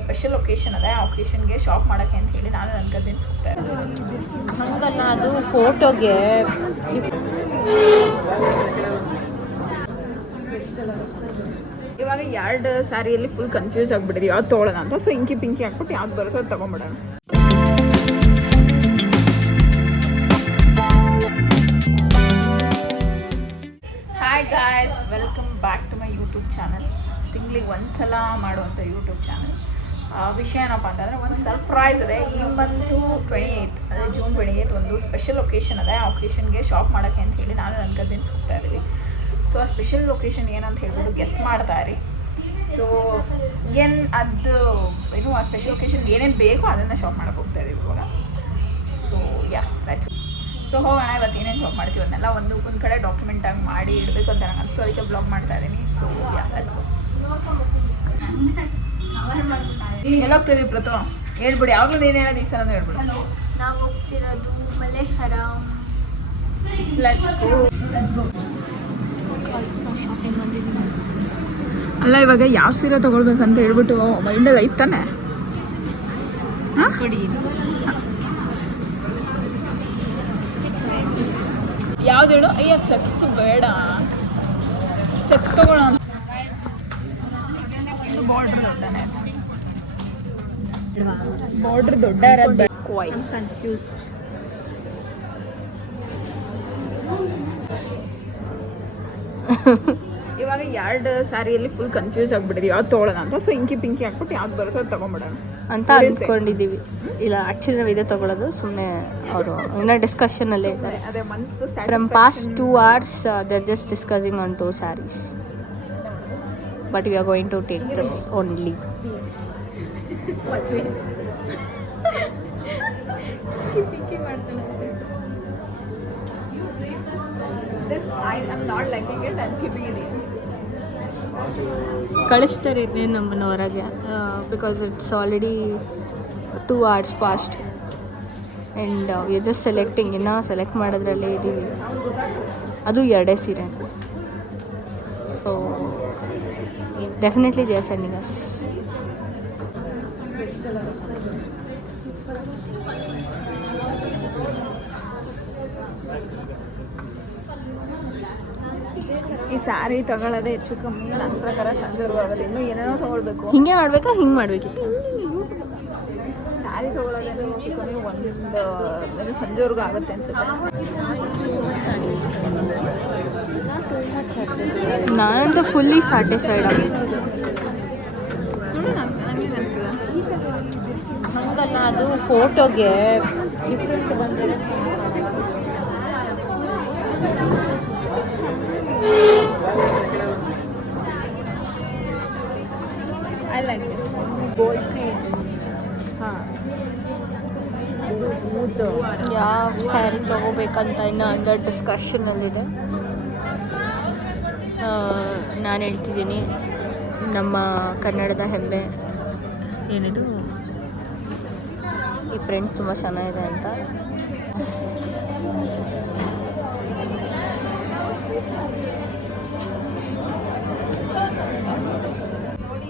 Special occasion ಅದೇ. ಆ ಒಕೇಶನ್ಗೆ shop ಮಾಡೋಕ್ಕೆ ಅಂತ ಹೇಳಿ ನಾನು ನನ್ನ ಕಸಿನ್ಸ್ ಹೋಗ್ತಾ ಇದ್ದೀವಿ. ಹಂಗಲ್ಲ, ಅದು ಫೋಟೋಗೆ. ಇವಾಗ ಎರಡು ಸ್ಯಾರಿಯಲ್ಲಿ ಫುಲ್ ಕನ್ಫ್ಯೂಸ್ ಆಗಿಬಿಟ್ಟಿದೆ ಯಾವ್ದು ತೊಗೊಳ್ಳೋಣ ಅಂತ. ಸೊ ಇಂಕಿ ಪಿಂಕಿ ಹಾಕ್ಬಿಟ್ಟು ಯಾವ್ದು ಬರುತ್ತೋ ಅದು ತೊಗೊಂಬಿಡೋಣ. Hi guys, welcome back to my YouTube channel. ತಿಂಗಳಿಗೆ ಒಂದ್ಸಲ ಮಾಡುವಂಥ ಯೂಟ್ಯೂಬ್ ಚಾನಲ್. ವಿಷಯ ಏನಪ್ಪ ಅಂತಂದರೆ ಒಂದು ಸರ್ಪ್ರೈಸ್ ಇದೆ. ಈ ಮಂತು 28 ಅಂದರೆ ಜೂನ್ 28 ಒಂದು ಸ್ಪೆಷಲ್ ಒಕೇಶನ್ ಅದೇ. ಆ ಒಕೇಶನ್ಗೆ ಶಾಪ್ ಮಾಡೋಕ್ಕೆ ಅಂತ ಹೇಳಿ ನಾನು ನನ್ನ ಕಸಿನ್ಸ್ ಹೋಗ್ತಾ ಇದ್ದೀವಿ. ಸೊ ಆ ಸ್ಪೆಷಲ್ ಲೊಕೇಶನ್ ಏನಂತ ಹೇಳ್ಬಿಟ್ಟು ಗೆಸ್ ಮಾಡ್ತಾ ಇರಿ. ಸೊ ಏನು ಆ ಸ್ಪೆಷಲ್ ಲೊಕೇಶನ್ ಏನೇನು ಬೇಕೋ ಅದನ್ನು ಶಾಪ್ ಮಾಡೋಕ್ಕೆ ಹೋಗ್ತಾ ಇದ್ದೀವಿ ಇವಾಗ. ಸೊ ಲೆಟ್ಸ್ ಸೊ ಹೋಗೋಣ. ಇವತ್ತು ಏನೇನು ಶಾಪ್ ಮಾಡ್ತೀವಿ ಅದನ್ನೆಲ್ಲ ಒಂದು ಕಡೆ ಡಾಕ್ಯುಮೆಂಟ್ ಆಗಿ ಮಾಡಿ ಇಡಬೇಕು ಅಂತ ನಂಗೆ ಅನಿಸ್ತು, ಅದಕ್ಕೆ ಬ್ಲಾಗ್ ಮಾಡ್ತಾ ಇದ್ದೀನಿ. So let's go. ಎಲ್ಲ ಹೋಗ್ತಿದ್ದೀವಿ ಪ್ರತು? ಹೇಳ್ಬಿಡಿ, ಯಾವಾಗಲೂ ಏನು ಹೇಳೋದು ಈ ಸಲ ಹೇಳ್ಬಿಡಿ. ನಾವು ಹೋಗ್ತಿರೋದು ಮಲ್ಲೇಶ್ವರ. Let's go. ಅಲ್ಲ, ಇವಾಗ ಯಾವ ಸೀರೆ ತೊಗೊಳ್ಬೇಕಂತ ಹೇಳ್ಬಿಟ್ಟು ಮೈಂಡಲ್ಲಿ ಐತಾನೆ. ಯಾವ್ದು ಹೇಳು? ಅಯ್ಯ, ಚೆಕ್ಸ್ ಬೇಡ, ಚೆಕ್ಸ್ ತಗೊಳ್ಳೋಣ. ಬಾರ್ಡ್ರ್ ದೊಡ್ಡ ಇರೋದು ಕನ್ಫ್ಯೂಸ್ಡ್. ಇವಾಗ ಎರಡು ಸ್ಯಾರಿಯಲ್ಲಿ ಫುಲ್ ಕನ್ಫ್ಯೂಸ್ ಆಗಿಬಿಟ್ಟಿದೆ ಯಾವ್ದು ತೊಗೊಳ್ಳೋಣ ಅಂತ. ಸೊ ಇಂಕಿ ಪಿಂಕಿ ಹಾಕ್ಬಿಟ್ಟು ಯಾವ್ದು ಬರುತ್ತೋ ಅದು ತೊಗೊಂಬಿಡೋಣ ಅಂತ ಅಂದ್ಕೊಂಡಿದ್ದೀವಿ. ಇಲ್ಲ, ಆ್ಯಕ್ಚುಲಿ ನಾವು ಇದೇ ತೊಗೊಳ್ಳೋದು. ಸುಮ್ಮನೆ ಅವರು ಇನ್ನೂ ಡಿಸ್ಕಷನಲ್ಲೇ ಇದ್ದಾರೆ. ಅದೇ ಮನ್ಸು from past 2 hours they're just discussing on 2 sarees, but we are going to take this only. This I am not liking it. I'm keeping it in. ಕಳಿಸ್ತಾರೆ ಇನ್ನೇನು ನಮ್ಮನ್ನು ಹೊರಗೆ, because it's already 2 hours past and we just selecting. ಇನ್ನೂ select ಮಾಡೋದ್ರಲ್ಲೇ ಇದ್ದೀವಿ. ಅದು 2 ಸೀರೆ. So definitely they are sending us. ಈ ಸ್ಯಾರಿ ತಗೊಳ್ಳೋದೇ ಹೆಚ್ಚು ಕಮ್ಮಿ ನನ್ನ ಪ್ರಕಾರ ಸಂಜೆವರೆಗೂ ಆಗೋದು. ಇನ್ನೂ ಏನೇನೋ ತೊಗೊಳ್ಬೇಕು. ಹಿಂಗೆ ಮಾಡಬೇಕಾ, ಹಿಂಗೆ ಮಾಡಬೇಕಿತ್ತು? ಸ್ಯಾರಿ ತೊಗೊಳ್ಳೋದೇನೋ ಹೆಚ್ಚು ಕಮ್ಮಿ ಒಂದು ಸಂಜೆವರೆಗೂ ಆಗುತ್ತೆ ಅನ್ಸುತ್ತೆ. ನಾನಂತೂ ಫುಲ್ಲಿ ಸ್ಯಾಟಿಸ್ಫೈಡ್ ಆಗಿ. ನನಗೆ ಅನಿಸ್ತದೆ ಹಂಗಲ್ಲ, ಅದು ಫೋಟೋಗೆ ಡಿಫ್ರೆಂಟ್ ಬಂದರೆ I like this gold chain. ಹಾಂ, ಯಾವ ಸ್ಯಾರಿ ತೊಗೋಬೇಕಂತ ಇನ್ನೂ ಅಂಡರ್ ಡಿಸ್ಕಷನಲ್ಲಿದೆ. ನಾನು ಹೇಳ್ತಿದ್ದೀನಿ, ನಮ್ಮ ಕನ್ನಡದ ಹೆಮ್ಮೆ ಏನಿದು, ಈ ಪ್ರಿಂಟ್ ತುಂಬ ಚೆನ್ನಾಗಿದೆ ಅಂತ.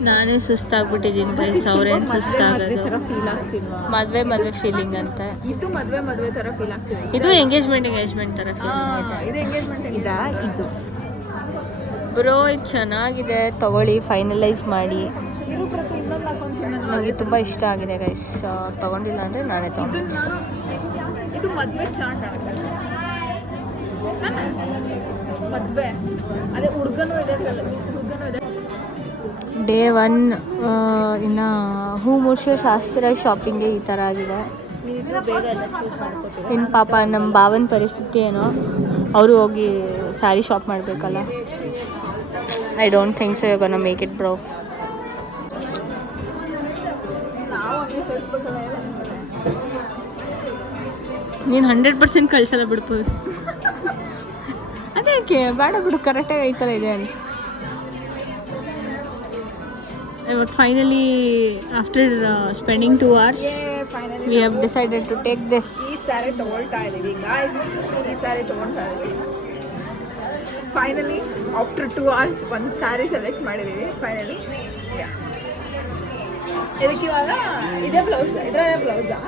ನಾನೇ ಸುಸ್ತಾಗ್ಬಿಟ್ಟಿದ್ದೀನಿ ಬೈಸ್. ಅವ್ರೇನು ಸುಸ್ತಾಗೋದು? ಫೀಲ್ ಆಗ್ತಿಲ್ವಾ? ಮದುವೆ ಫೀಲಿಂಗ್ ಅಂತ. ಇದು ಮದುವೆ ಥರ ಫೀಲ್ ಆಗ್ತಿದೆ. ಇದು ಎಂಗೇಜ್ಮೆಂಟ್ ಥರ ಫೀಲಿಂಗ್ ಇದೆ. ಇದು ಎಂಗೇಜ್ಮೆಂಟ್ ಇದು ಬ್ರೋ, ಇದು ಚೆನ್ನಾಗಿದೆ, ತಗೊಳ್ಳಿ, ಫೈನಲೈಸ್ ಮಾಡಿ. ನನಗೆ ತುಂಬ ಇಷ್ಟ ಆಗಿದೆ ಗೈಸ್. ತೊಗೊಂಡಿಲ್ಲ ಅಂದರೆ ನಾನೇ ತೊಗೊಂಡು. ಇದು ಮದುವೆ ಚಾಟ್ ಮದುವೆ ಅದೇ ಹುಡುಗನೂ ಇದೆ. ಡೇ 1 ಇನ್ನು ಹೂ ಮುಷೆ ಶಾಸ್ತ್ರ ಶಾಪಿಂಗ್ಗೆ ಈ ಥರ ಆಗಿದೆ. ಇನ್ನು ಪಾಪ ನಮ್ಮ ಭಾವನ ಪರಿಸ್ಥಿತಿ ಏನೋ, ಅವರು ಹೋಗಿ ಸ್ಯಾರಿ ಶಾಪ್ ಮಾಡಬೇಕಲ್ಲ. I don't think so you gonna make it bro. ನೀನು 100% ಕಳಿಸಲ್ಲ ಬಿಡ್ಬೋದು. ಅದಕ್ಕೆ ಬೇಡ ಬಿಡು, ಕರೆಕ್ಟಾಗಿ ಈ ಥರ ಇದೆ ಅಂತ. ಇವತ್ತು finally after spending 2 hours we have decided to take this. ಈ ಸ್ಯಾರಿ ತೊಗೊಳ್ತಾ ಇದ್ದೀವಿ ಗಾಯ್ಸ್. ಈ ಸ್ಯಾರಿ ತೊಗೊಳ್ತಾ ಇದ್ದೀವಿ. ಫೈನಲಿ ಆಫ್ಟರ್ 2 hours ಒಂದು ಸ್ಯಾರಿ ಸೆಲೆಕ್ಟ್ ಮಾಡಿದ್ದೀವಿ ಫೈನಲಿ. ಇದಕ್ಕೆ ಇವಾಗ ಇದೇ ಬ್ಲೌಸ್, ಇದರಲ್ಲೇ ಬ್ಲೌಸಾ?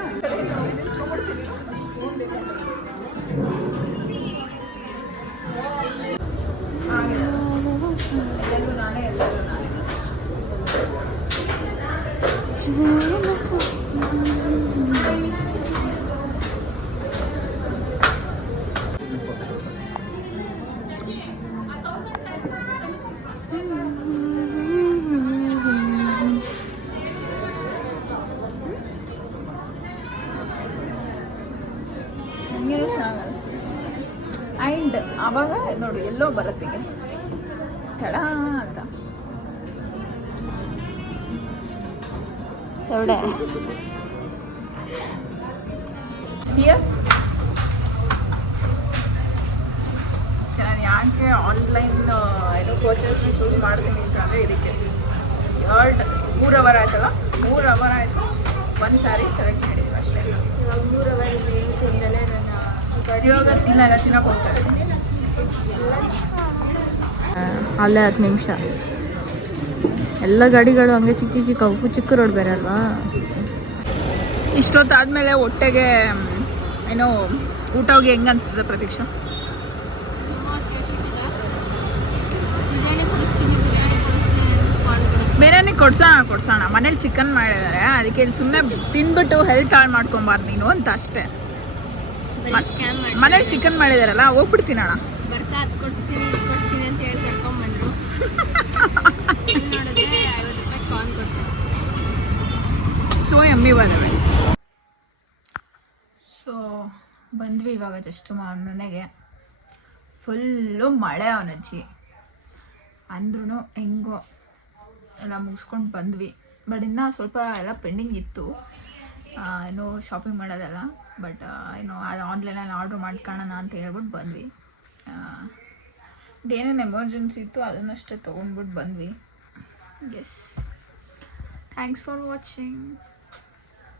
ಎಲ್ಲರಿಗೂ ನಾನೇ ಆ್ಯಂಡ್ ಆವಾಗ ನೋಡಿ ಎಲ್ಲೋ ಬರುತ್ತೆ ತಡ ಅಂತ ಎವಡೆ ಹಿಯರ್. ನಾನು ಯಾಕೆ ಆನ್ಲೈನ್ ಏನೋ ಕೋಚರ್ನ ಚೂಸ್ ಮಾಡ್ತೀನಿ ಅಂತಂದರೆ ಇದಕ್ಕೆ 3 hour ಆಯ್ತಲ್ಲ, 3 hour ಆಯಿತು ಒಂದು ಸ್ಯಾರಿ ಸೆಲೆಕ್ಟ್ ಮಾಡಿದ್ದೀವಿ ಅಷ್ಟೇ. ಇವಾಗ 3 ಅವರಿಂದ ಏನು ತಿಂದಲೇ ನನ್ನ ಇವಾಗ ತಿನ್ನಕ್ಕೆ ಹೋಗ್ತಾರೆ. ಲಂಚ್ ಅಲ್ಲೇ 10 ನಿಮಿಷ. ಎಲ್ಲ ಗಾಡಿಗಳು ಹಂಗೆ ಚಿಕ್ಕ ಚಿಕ್ಕ ಚಿಕ್ಕ ರೋಡ್ ಬೇರೆ ಅಲ್ವಾ. ಇಷ್ಟೊತ್ತಾದಮೇಲೆ ಹೊಟ್ಟೆಗೆ ಏನೋ ಊಟ ಹೋಗಿ ಹೆಂಗೆ ಅನಿಸ್ತದೆ ಪ್ರತೀಕ್ಷಾ? ಬಿರಿಯಾನಿ ಕೊಡ್ಸೋಣ ಮನೇಲಿ ಚಿಕನ್ ಮಾಡಿದ್ದಾರೆ, ಅದಕ್ಕೆ ಇಲ್ಲಿ ಸುಮ್ಮನೆ ತಿನ್ಬಿಟ್ಟು ಹೆಲ್ತ್ ಹಾಳು ಮಾಡ್ಕೊಬಾರ್ದು ನೀನು ಅಂತ ಅಷ್ಟೇ. ಮನೇಲಿ ಚಿಕನ್ ಮಾಡಿದಾರಲ್ಲ ಹೋಗ್ಬಿಡ್ತೀನಿ ಅಣ್ಣ. ಬರ್ತಾ ಅದು ಕೊಡ್ಸ್ತೀನಿ ಅಂತ ಹೇಳಿ ಕರ್ಕೊಂಡ್ಬಂದ್ರು. ನೋಡಿದ್ರೆ 50 ರೂಪಾಯಿ ಕಾರ್ನ್ ಕೊಡ್ಸೋದು. ಸೊ ಎಮ್ಮಿ ಬಂದವೆ. ಸೊ ಬಂದ್ವಿ ಇವಾಗ ಜಸ್ಟ್ ಮನೆಗೆ. ಫುಲ್ಲು ಮಳೆ ಅವನಜ್ಜಿ ಅಂದ್ರೂ ಹೆಂಗೋ ಎಲ್ಲ ಮುಗಿಸ್ಕೊಂಡು ಬಂದ್ವಿ. ಬಟ್ ಇನ್ನೂ ಸ್ವಲ್ಪ ಎಲ್ಲ ಪೆಂಡಿಂಗ್ ಇತ್ತು, ಏನೋ ಶಾಪಿಂಗ್ ಮಾಡೋದೆಲ್ಲ. ಬಟ್ ಏನೋ ಅದು ಆನ್ಲೈನಲ್ಲಿ ಆರ್ಡ್ರ್ ಮಾಡ್ಕೊಳ್ಳೋಣ ಅಂತ ಹೇಳ್ಬಿಟ್ಟು ಬಂದ್ವಿ. ಏನೇನು ಎಮರ್ಜೆನ್ಸಿ ಇತ್ತು ಅದನ್ನಷ್ಟೇ ತೊಗೊಂಡ್ಬಿಟ್ಟು ಬಂದ್ವಿ. Yes, thanks for watching.